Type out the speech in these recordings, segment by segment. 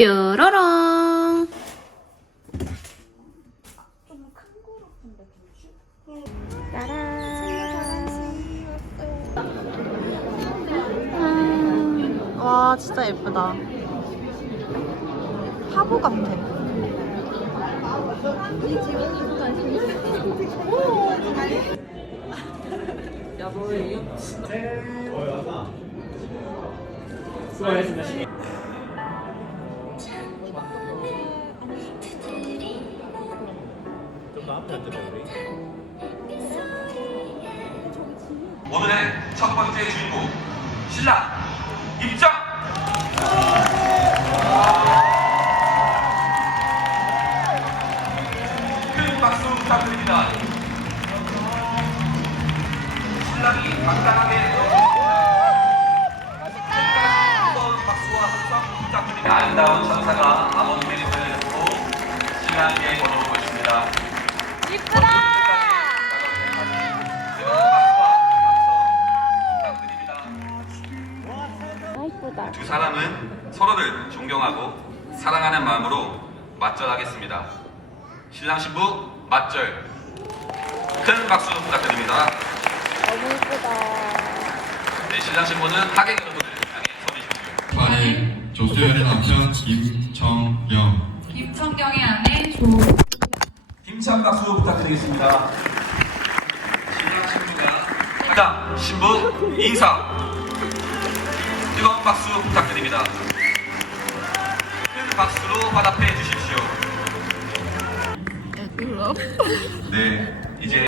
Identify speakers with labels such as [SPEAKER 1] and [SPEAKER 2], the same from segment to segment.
[SPEAKER 1] 뾰로롱. 와 진짜 예쁘다. 화보 같아.
[SPEAKER 2] 오늘의 첫 번째 주인공 신랑 입장. 맞절하겠습니다. 신랑 신부 맞절. 큰 박수 부탁드립니다. 너무 예쁘다. 네, 신랑 신부는 하객 여러분을 향해 서주십시오.
[SPEAKER 3] 아내 조수연의 남편 김정영
[SPEAKER 4] 김청경의 아내 조
[SPEAKER 2] 힘찬 박수 부탁드리겠습니다. 신랑 신부가 가장 신부 인사. 뜨거운 박수 부탁드립니다. 큰 박수로 화답해 주십시오. 네, 이제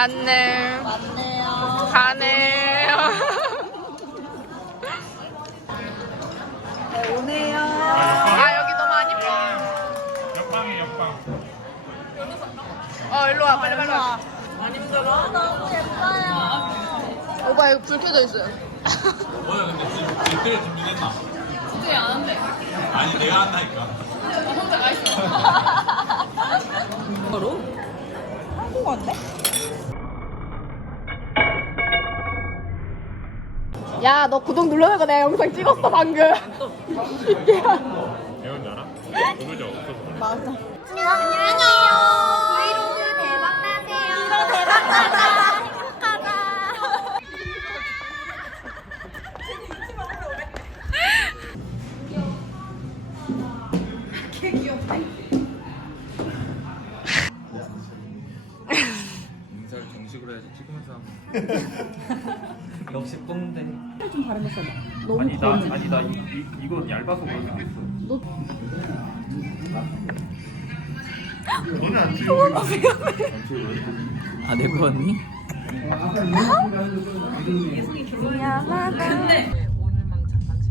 [SPEAKER 1] 왔네. 왔네요. 가네요. 오네요. 아 여기 너무 안 이뻐.
[SPEAKER 3] 옆방에 옆방
[SPEAKER 1] 어 일로 와 빨리 빨리 와. 안 힘들어? 너무 예뻐요. 오빠 여기 불 켜져 있어요.
[SPEAKER 3] 오늘 근데 지금 댓글 준비됐나?
[SPEAKER 4] 준비 안 한대
[SPEAKER 3] 아니 내가 한다니까
[SPEAKER 4] 혼자 가 있어
[SPEAKER 1] 야 너 구독 눌러는 거 내가 영상 찍었어 방금.
[SPEAKER 3] 배운 알아? 오늘 저 없어서
[SPEAKER 5] 안녕하세요. 브이로그 대박 나세요. 대박 나자. 행복하자.
[SPEAKER 3] 인사를 정식으로 해야지 찍으면서 하면
[SPEAKER 6] 역시 뽕대.
[SPEAKER 3] 아니 나 아니 나 이, 이, 이건 얇아서 그럴 수도 있어 너는 안 찍어
[SPEAKER 6] 아, 내 거니?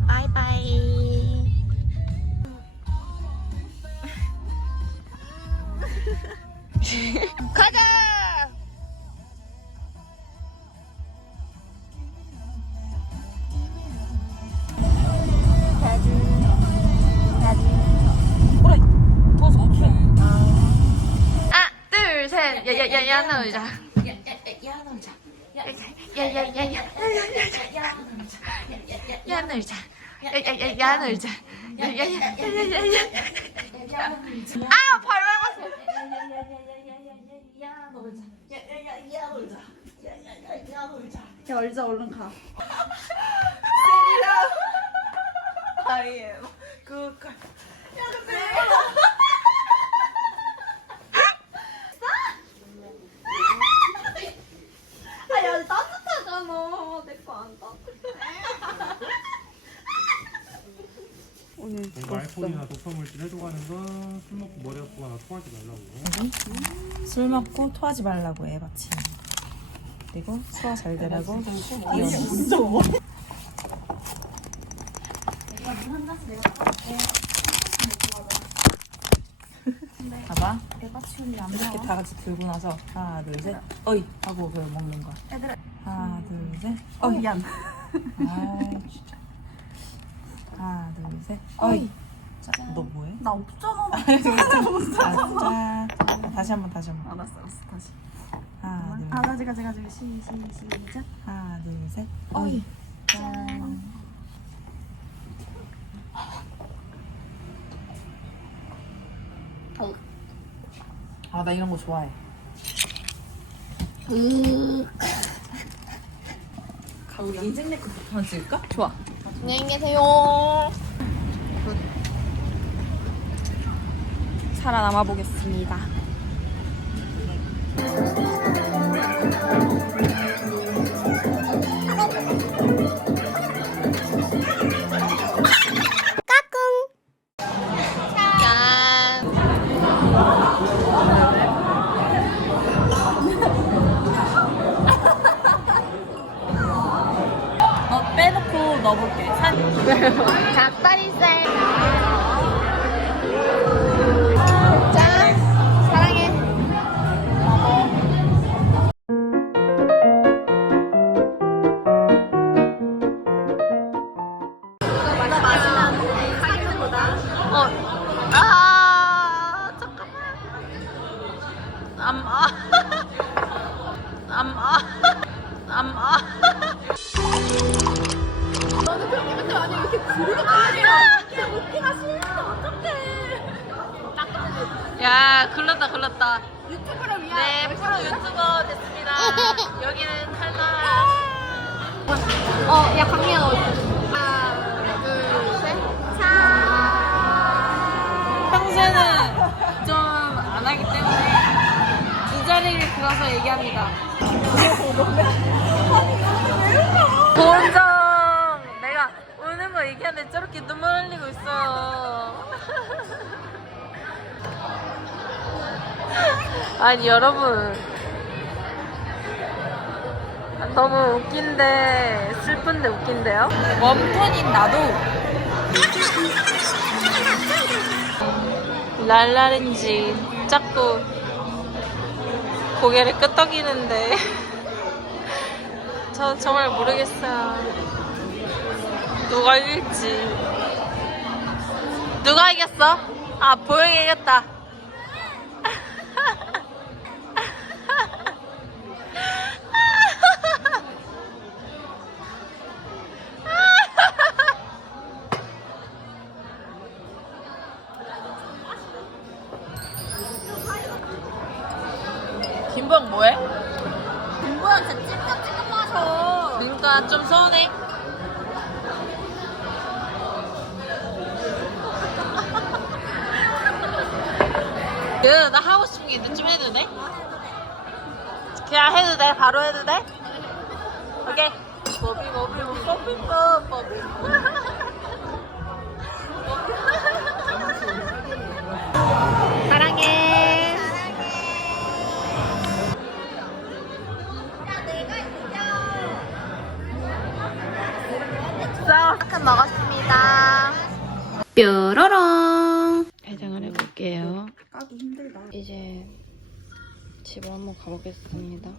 [SPEAKER 1] 바이바이. 야야야야 놀자. 야야야야 놀자. 야야야야 야 놀자. 야야야야 놀자. 야야야야야야. 아 발발 봤어.
[SPEAKER 6] 야 얼자 얼른 가. 아야 따뜻하잖아. 내 거 안 따뜻해. 오늘
[SPEAKER 3] 뭔가 알코올이나 독성물질 해독하는 거술 먹고 머리 아프거나 토하지 말라고
[SPEAKER 6] 술 먹고 토하지 말라고 해 마침. 그리고 소화 잘 되라고 이온. 봐봐. 이렇게 다 같이 들고 나서 하나 둘 셋. 어이 하고 그걸 먹는 거야. 하나 둘 셋. 어이 미안. 아 진짜. 하나 둘 셋. 어이. 자, 너 뭐해?
[SPEAKER 5] 나 없잖아.
[SPEAKER 6] 아, 자, 다시 한번 다시 한번.
[SPEAKER 5] 알았어, 알았어, 다시.
[SPEAKER 6] 하나 둘
[SPEAKER 5] 아, 가지, 가지, 가지. 시, 시, 시작.
[SPEAKER 6] 하나 둘 셋. 어이. 짠. 아, 나 이런 거 좋아해. 우리 인생 내거 하나 찍을까?
[SPEAKER 1] 좋아. 안녕히 계세요.
[SPEAKER 5] 살아남아 보겠습니다.
[SPEAKER 6] 넣어볼게. 산.
[SPEAKER 1] 닭다리살. 야, 글렀다, 글렀다. 유튜브를 위한. 네, 프로 유튜버 됐습니다. 여기는 탈락. 어, 야, 강미야, 너. 하나, 둘, 셋.
[SPEAKER 5] 평소에는 좀 안 하기 때문에 두 자리를 그어서 얘기합니다. 본정 내가 우는 거 얘기하는데 저렇게 눈물 흘리고 있어. 아니 여러분 너무 웃긴데 슬픈데 웃긴데요?
[SPEAKER 6] 웜톤인 나도.
[SPEAKER 5] 랄랄인지 자꾸 고개를 끄덕이는데 저 정말 모르겠어요 누가 이길지 누가 이겼어? 아 보영이 이겼다 김보영 뭐해?
[SPEAKER 1] 뭐야, 진짜 찔끔찔끔 마셔.
[SPEAKER 5] 민가 좀 서운해 그, 나 하고 싶은 게 있는데 좀 해도 돼? 그냥 해도 돼? 바로 해도 돼? 오케이. 버비, 버비, 버비, 버비, 버비.
[SPEAKER 1] 사랑해. 싸워. 큰 먹었습니다. 뾰로롱. 해장을 해 볼게요.
[SPEAKER 6] 까기 힘들다.
[SPEAKER 1] 이제 집을 한번 가보겠습니다.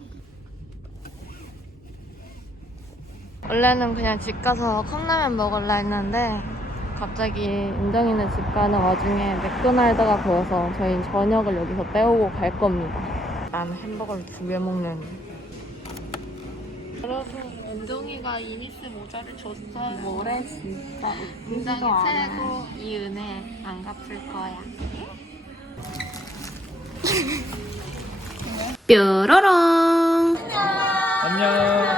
[SPEAKER 1] 원래는 그냥 집 가서 컵라면 먹을라 했는데 갑자기 인정이네 집 가는 와중에 맥도날드가 보여서 저희는 저녁을 여기서 때우고 갈 겁니다. 난 햄버거를 두 개 먹는. 여러분, 은동이가 이니스 모자를 줬어요. 뭐래, 진짜. 굉장히 최고. 이 은혜 안 갚을 거야. 뾰로롱.
[SPEAKER 3] 안녕